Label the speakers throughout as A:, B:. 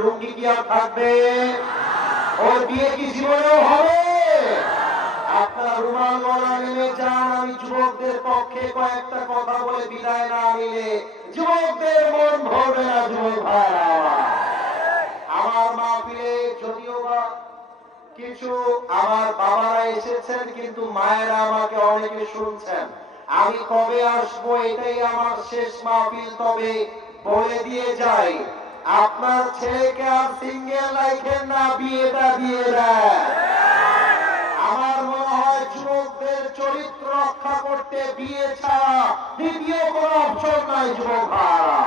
A: লুঙ্গি কি আর থাকবে? ওর বিয়ে কি জীবনেও হবে? আপনারা রুমাল গলা নেমে যান আমি যুবকদের পক্ষে কয়েকটা কথা বলে বিদায় না নিলে যুবকদের মন ভরবে না যুবক আমার। মাহফিলে যদিও বা কিছু আমার বাবারা এসেছেন, কিন্তু মায়েরা আমাকে অনেকে শুনছেন। আমি কবে আসব এটাই আমার শেষ মাহফিল, তবে বলে দিয়ে যাই আপনার ছেলেকে আর সিঙ্গেল রাখেন না বিয়েটা দিয়ে দেয়। আমার মনে হয় যুবকদের চরিত্র রক্ষা করতে বিয়ে ছাড়া দ্বিতীয় কোন অপশন নাই যুবক ভাইরা।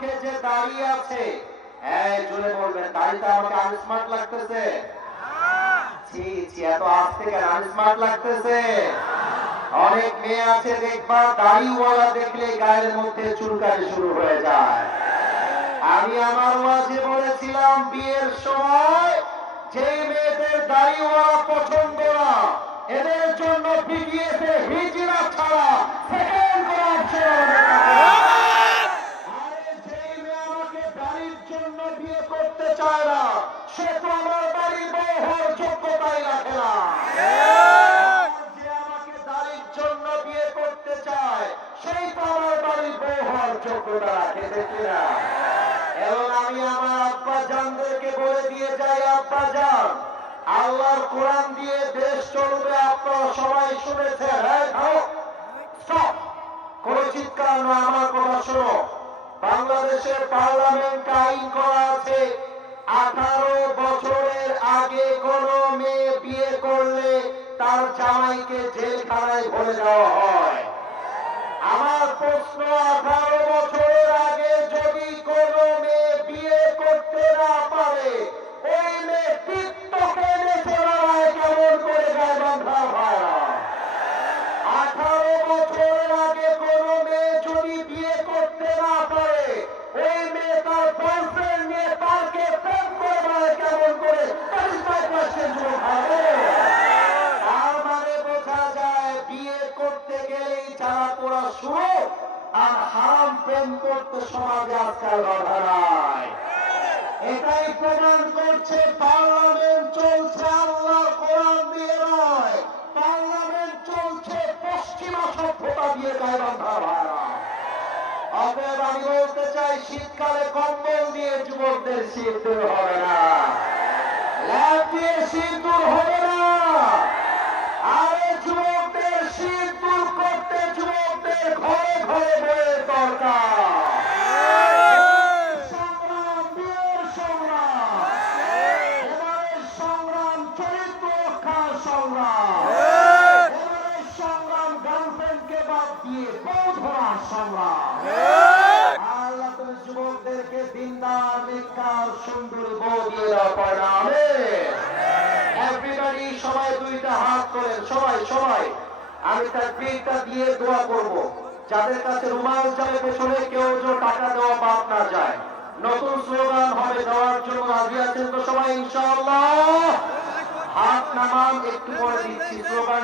A: মুখে যে দাড়ি আছে হ্যাঁ জোরে বলবেন আমাকে লাগতেছে? গায়ের মধ্যে শুরু আমি আমার মাঝে বলেছিলাম, বিয়ের সময় যে মেয়েদের দাড়িওয়ালা পছন্দ না, এদের জন্য ছাড়া সেকেন্ড কোন অপশন আরে যেই মেয়ে আমাকে দাড়ির জন্য বিয়ে করতে চায় না, সে তো আমার বাড়ির বউ হওয়ার যোগ্যতাই রাখে না। সবাই শুনেছেন হ্যাঁ বাংলাদেশের পার্লামেন্ট আইন করা আছে জামাইকে জেলখানায় ভরে দেওয়া হয়। আমার প্রশ্ন, আঠারো বছরের আগে যদি কোন মেয়ে বিয়ে করতে না পারে, ওই মেয়ে টিকটকে কেমন করে গায়ে বান্ধা হয়? আঠারো বছরের আগে কোন মেয়ে যদি বিয়ে করতে না চারা পোড়া শুরু আর হারাম প্রেম করতে সমাজে আজকাল বাধা নাই। এটাই প্রমাণ করছে পার্লামেন্ট চলছে আল্লাহর কোরআন দিয়ে নয়। পার্লামেন্ট চলছে পশ্চিমা সভ্যতা দিয়ে বান্ধা ভাইরা অতএব আমি বলতে চাই, শীতকালে কম্বল দিয়ে যুবকদের শীত দূর হবে না। শীত দূর সংগ্রাম আল্লাহ তুমি যুবকদেরকে দিনদার হাত করেন পেছনে কেউ যেন টাকা দেওয়া বাদ না যায়। নতুন স্লোগান হবে তো সবাই হাত নামান একটু পরে দিচ্ছি স্লোগান।